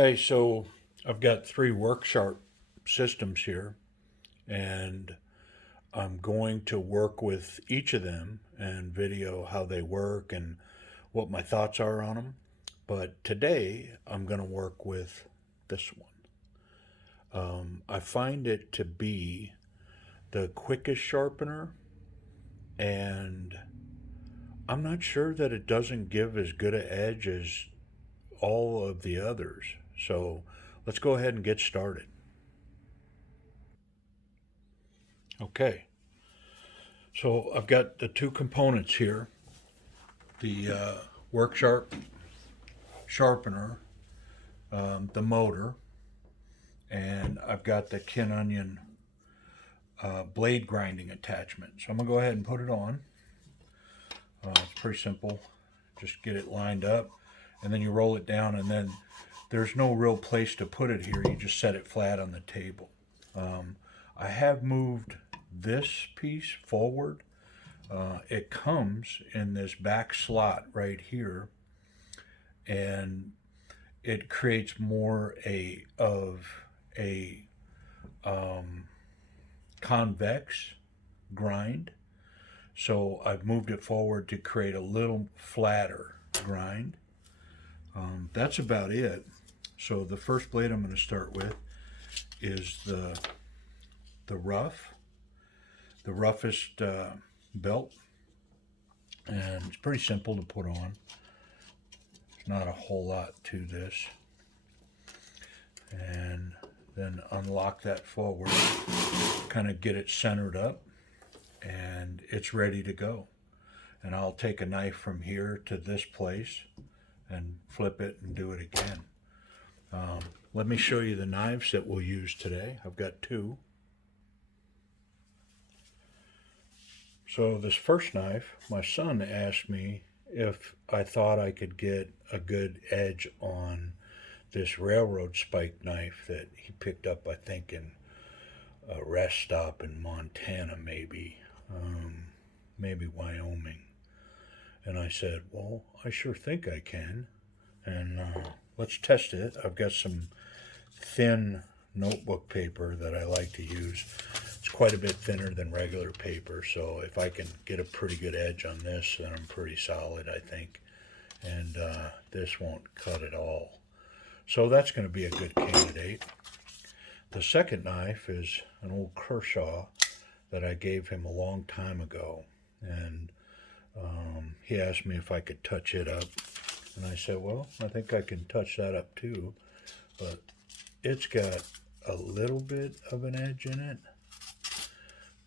Hey, so I've got three Sharp systems here, and I'm going to work with each of them and video how they work and what my thoughts are on them. But today I'm going to work with this one. I find it to be the quickest sharpener, and I'm not sure that it doesn't give as good an edge as all of the others. So let's go ahead and get started. Okay. So I've got the two components here, the work sharpener, the motor, and I've got the kin onion blade grinding attachment. So I'm going to go ahead and put it on. It's pretty simple. Just get it lined up, and then you roll it down, and then there's no real place to put it here. You just set it flat on the table. I have moved this piece forward. It comes in this back slot right here, and it creates more of a convex grind. So I've moved it forward to create a little flatter grind. That's about it. So the first blade I'm going to start with is the roughest belt, and it's pretty simple to put on. There's not a whole lot to this. And then unlock that forward, kind of get it centered up, and it's ready to go. And I'll take a knife from here to this place and flip it and do it again. Let me show you the knives that we'll use today. I've got two. So this first knife, my son asked me if I thought I could get a good edge on this railroad spike knife that he picked up, I think, in a rest stop in Montana, maybe Wyoming. And I said, well, I sure think I can. And let's test it. I've got some thin notebook paper that I like to use. It's quite a bit thinner than regular paper, so if I can get a pretty good edge on this, then I'm pretty solid, I think. And this won't cut at all. So that's going to be a good candidate. The second knife is an old Kershaw that I gave him a long time ago. And he asked me if I could touch it up. And I said, well, I think I can touch that up too. But it's got a little bit of an edge in it,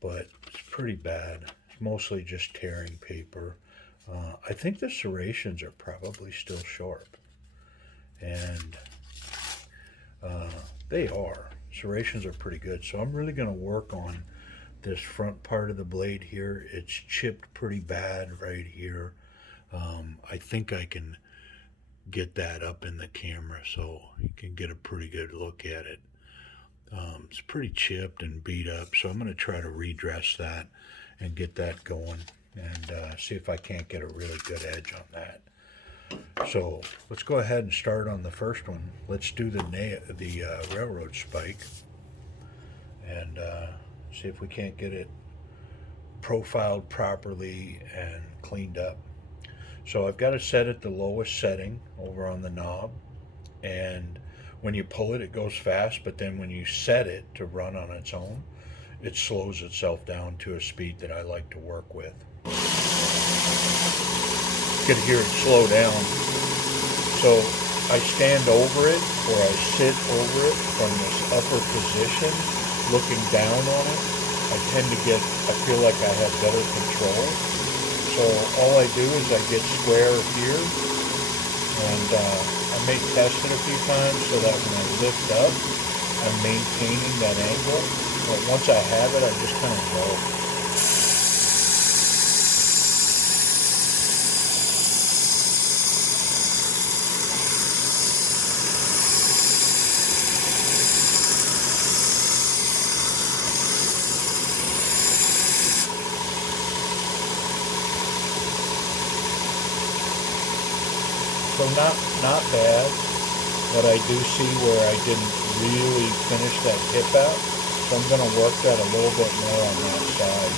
but it's pretty bad. It's mostly just tearing paper. I think the serrations are probably still sharp. And they are. Serrations are pretty good. So I'm really going to work on this front part of the blade here. It's chipped pretty bad right here. I think I can get that up in the camera so you can get a pretty good look at it. It's pretty chipped and beat up, so I'm going to try to redress that and get that going and see if I can't get a really good edge on that. So let's go ahead and start on the first one. Let's do the railroad spike and see if we can't get it profiled properly and cleaned up. So I've got it set at the lowest setting over on the knob, and when you pull it, it goes fast, but then when you set it to run on its own, it slows itself down to a speed that I like to work with. You can hear it slow down. So I stand over it, or I sit over it from this upper position, looking down on it. I feel like I have better control. So all I do is I get square here, and I may test it a few times so that when I lift up, I'm maintaining that angle. But once I have it, I just kind of go. So not bad. but I do see where I didn't really finish that tip out, so I'm going to work that a little bit more on that side.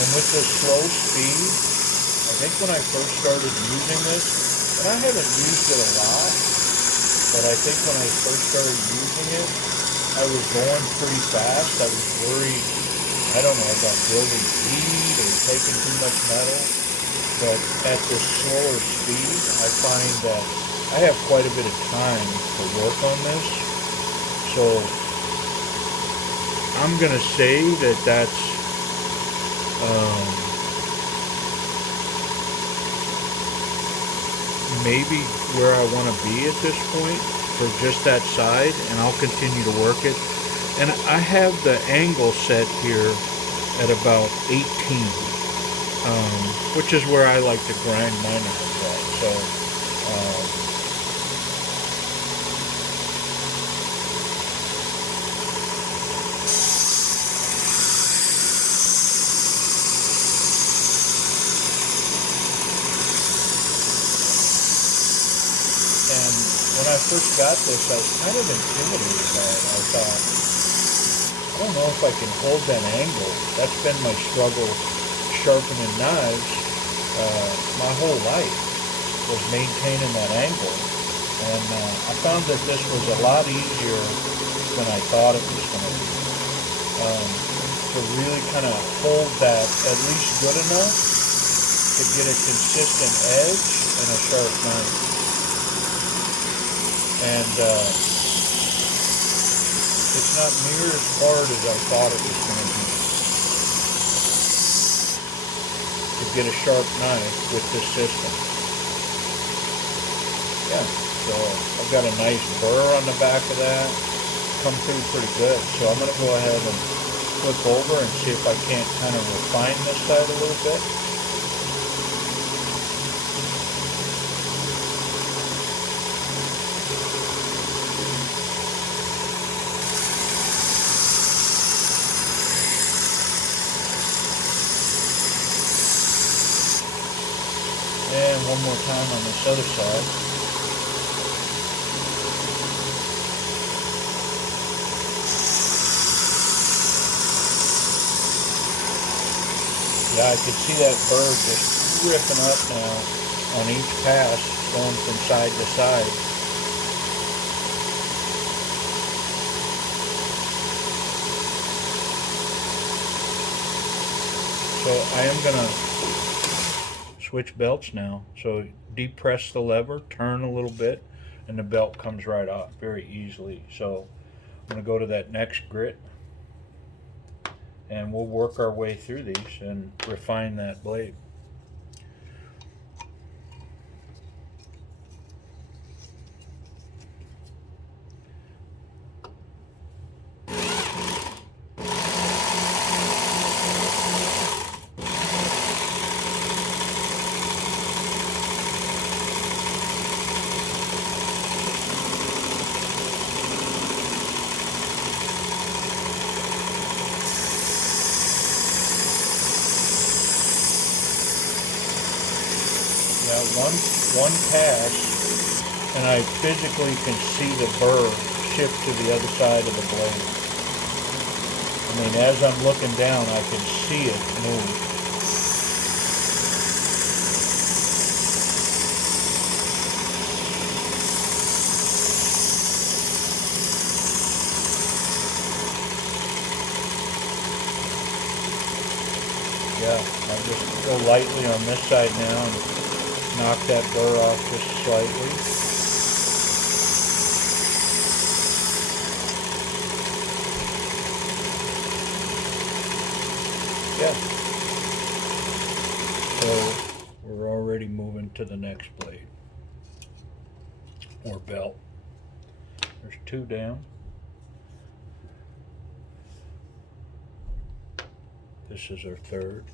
And with the slow speed, I think when I first started using this, and I haven't used it a lot, but I think when I first started using it, I was going pretty fast. I was worried, I don't know, about building heat or taking too much metal. But at this slower speed, I find that I have quite a bit of time to work on this. So I'm going to say that that's maybe where I want to be at this point for just that side, and I'll continue to work it. And I have the angle set here at about 18, which is where I like to grind my knives at. So and when I first got this, I was kind of intimidated by it. I thought, I don't know if I can hold that angle. That's been my struggle sharpening knives my whole life, was maintaining that angle. And I found that this was a lot easier than I thought it was going to be. To really kind of hold that at least good enough to get a consistent edge and a sharp knife. And it's not near as hard as I thought it was going to be to get a sharp knife with this system. Yeah, so I've got a nice burr on the back of that, come through pretty good. So I'm going to go ahead and flip over and see if I can't kind of refine this side a little bit. And one more time on this other side. Yeah, I can see that burr just ripping up now on each pass, going from side to side. So I am going to switch belts now. So depress the lever, turn a little bit, and the belt comes right off very easily. So I'm going to go to that next grit, and we'll work our way through these and refine that blade. One pass, and I physically can see the burr shift to the other side of the blade. I mean, as I'm looking down, I can see it move. Yeah, I'll just go lightly on this side now and knock that burr off just slightly. Yeah. So we're already moving to the next blade or belt. There's two down. This is our third.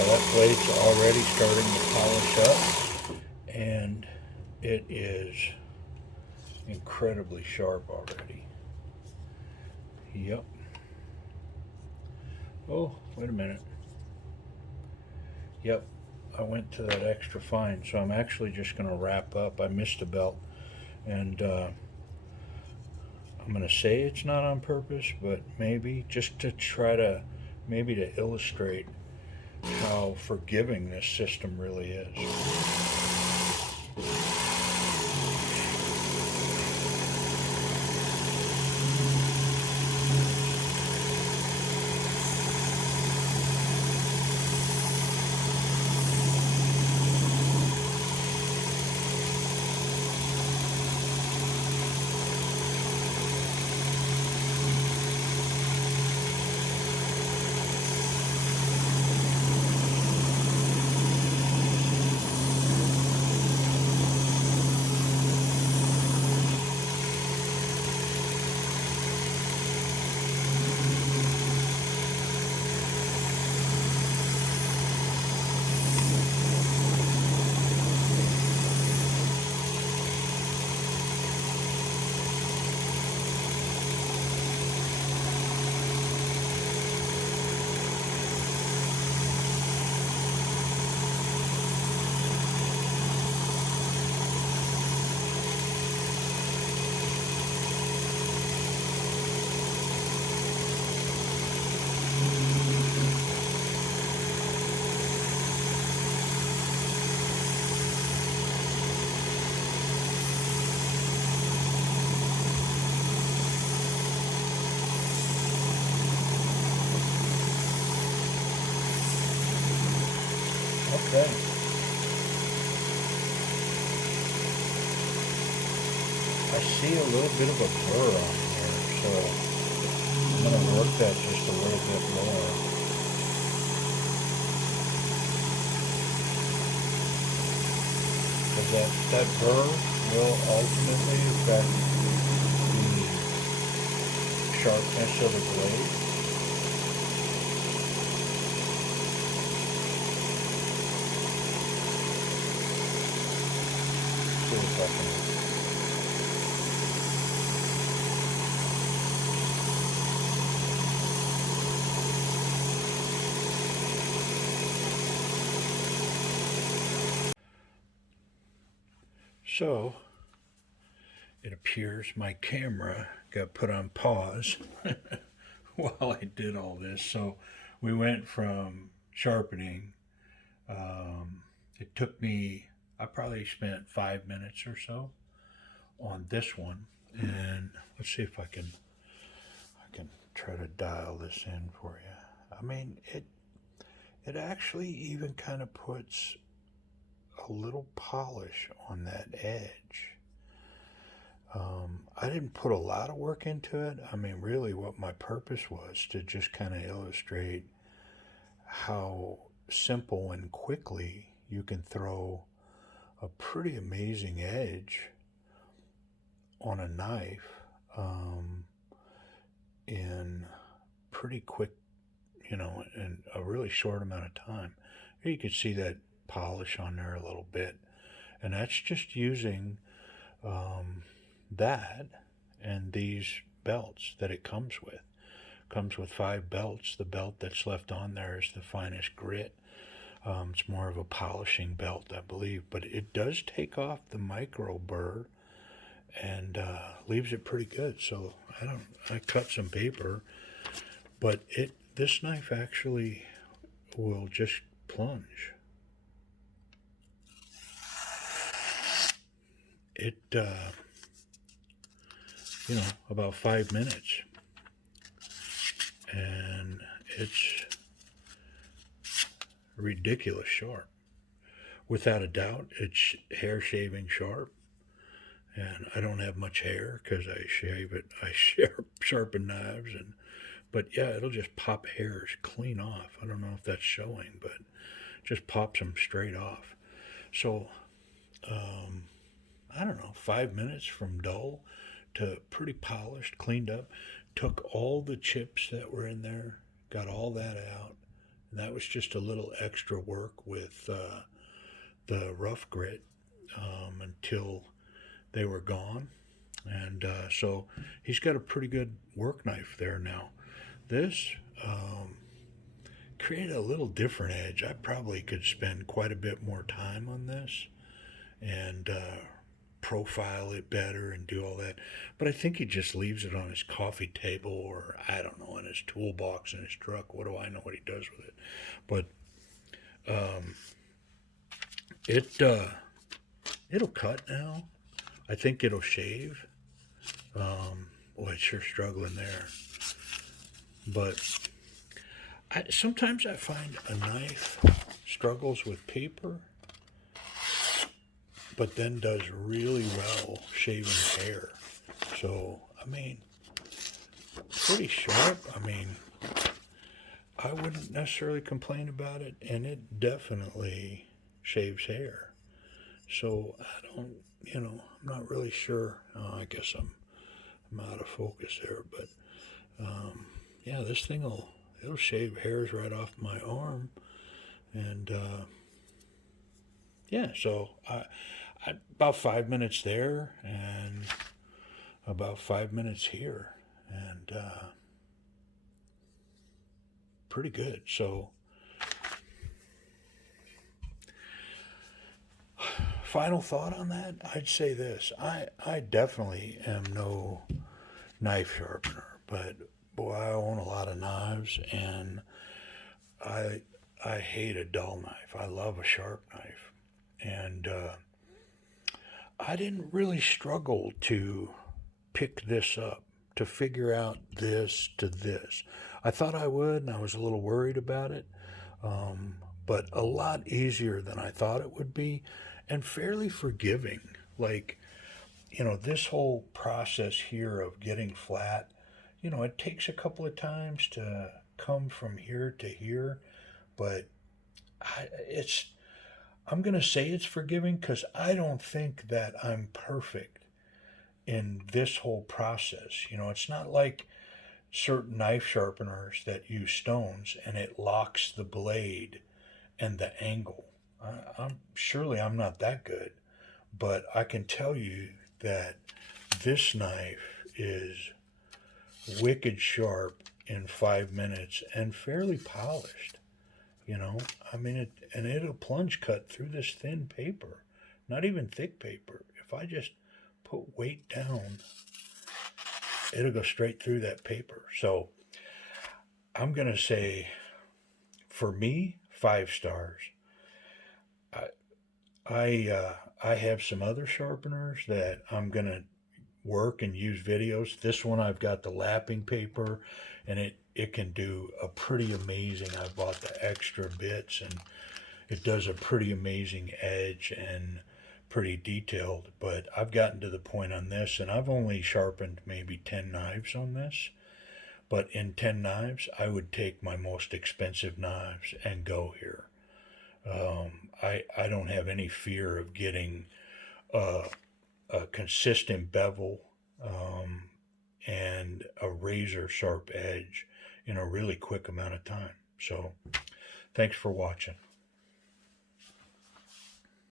Now that blade's already starting to polish up, and it is incredibly sharp already. Yep. Oh, wait a minute. Yep, I went to that extra fine, so I'm actually just going to wrap up. I missed a belt, and I'm going to say it's not on purpose, but maybe just to try to, maybe to illustrate how forgiving this system really is. Okay. I see a little bit of a blur on here, so I'm going to work that just a little bit more. Because that burr will ultimately affect the sharpness of the blade. See if I can. So it appears my camera got put on pause while I did all this. So we went from sharpening. It took me, I probably spent 5 minutes or so on this one. And let's see if I can try to dial this in for you. I mean, it actually even kind of puts a little polish on that edge. I didn't put a lot of work into it. I mean, really, what my purpose was to just kind of illustrate how simple and quickly you can throw a pretty amazing edge on a knife in pretty quick, in a really short amount of time. Here you can see that polish on there a little bit, and that's just using that and these belts that it comes with. Comes with 5 belts. The belt that's left on there is the finest grit. It's more of a polishing belt, I believe, but it does take off the micro burr and leaves it pretty good. So I cut some paper, but this knife actually will just plunge. It about 5 minutes, and it's ridiculous sharp. Without a doubt, it's hair shaving sharp. And I don't have much hair because I shave it. I sharpen knives, but yeah, it'll just pop hairs clean off. I don't know if that's showing, but just pops them straight off. So I don't know, 5 minutes from dull to pretty polished, cleaned up. Took all the chips that were in there, got all that out, And that was just a little extra work with the rough grit until they were gone. And so he's got a pretty good work knife there now. This created a little different edge. I probably could spend quite a bit more time on this and profile it better and do all that. But I think he just leaves it on his coffee table, or I don't know, in his toolbox in his truck. What do I know what he does with it? But it it'll cut now. I think it'll shave. Boy, it's sure struggling there. But sometimes I find a knife struggles with paper, but then does really well shaving hair. So, I mean, pretty sharp. I mean, I wouldn't necessarily complain about it, and it definitely shaves hair. So, I don't, I'm not really sure. I guess I'm out of focus there, but yeah, this thing it'll shave hairs right off my arm, and yeah, so I about 5 minutes there and about 5 minutes here, and pretty good. So final thought on that, I'd say this: I definitely am no knife sharpener, but boy, I own a lot of knives, and I I hate a dull knife. I love a sharp knife, and I didn't really struggle to pick this up, to figure out this to this. I thought I would, and I was a little worried about it, um, but a lot easier than I thought it would be, and fairly forgiving. Like, this whole process here of getting flat, it takes a couple of times to come from here to here, but it's, I'm going to say it's forgiving because I don't think that I'm perfect in this whole process. It's not like certain knife sharpeners that use stones and it locks the blade and the angle. I'm not that good, but I can tell you that this knife is wicked sharp in 5 minutes and fairly polished. I mean and it'll plunge cut through this thin paper, not even thick paper. If I just put weight down, it'll go straight through that paper. So I'm gonna say, for me, 5 stars. I I have some other sharpeners that I'm gonna work and use videos. This one I've got the lapping paper, and it can do a pretty amazing. I bought the extra bits, and it does a pretty amazing edge and pretty detailed. But I've gotten to the point on this, and I've only sharpened maybe 10 knives on this. But in 10 knives, I would take my most expensive knives and go here. I don't have any fear of getting a, a consistent bevel, um, and a razor sharp edge in a really quick amount of time. So, thanks for watching.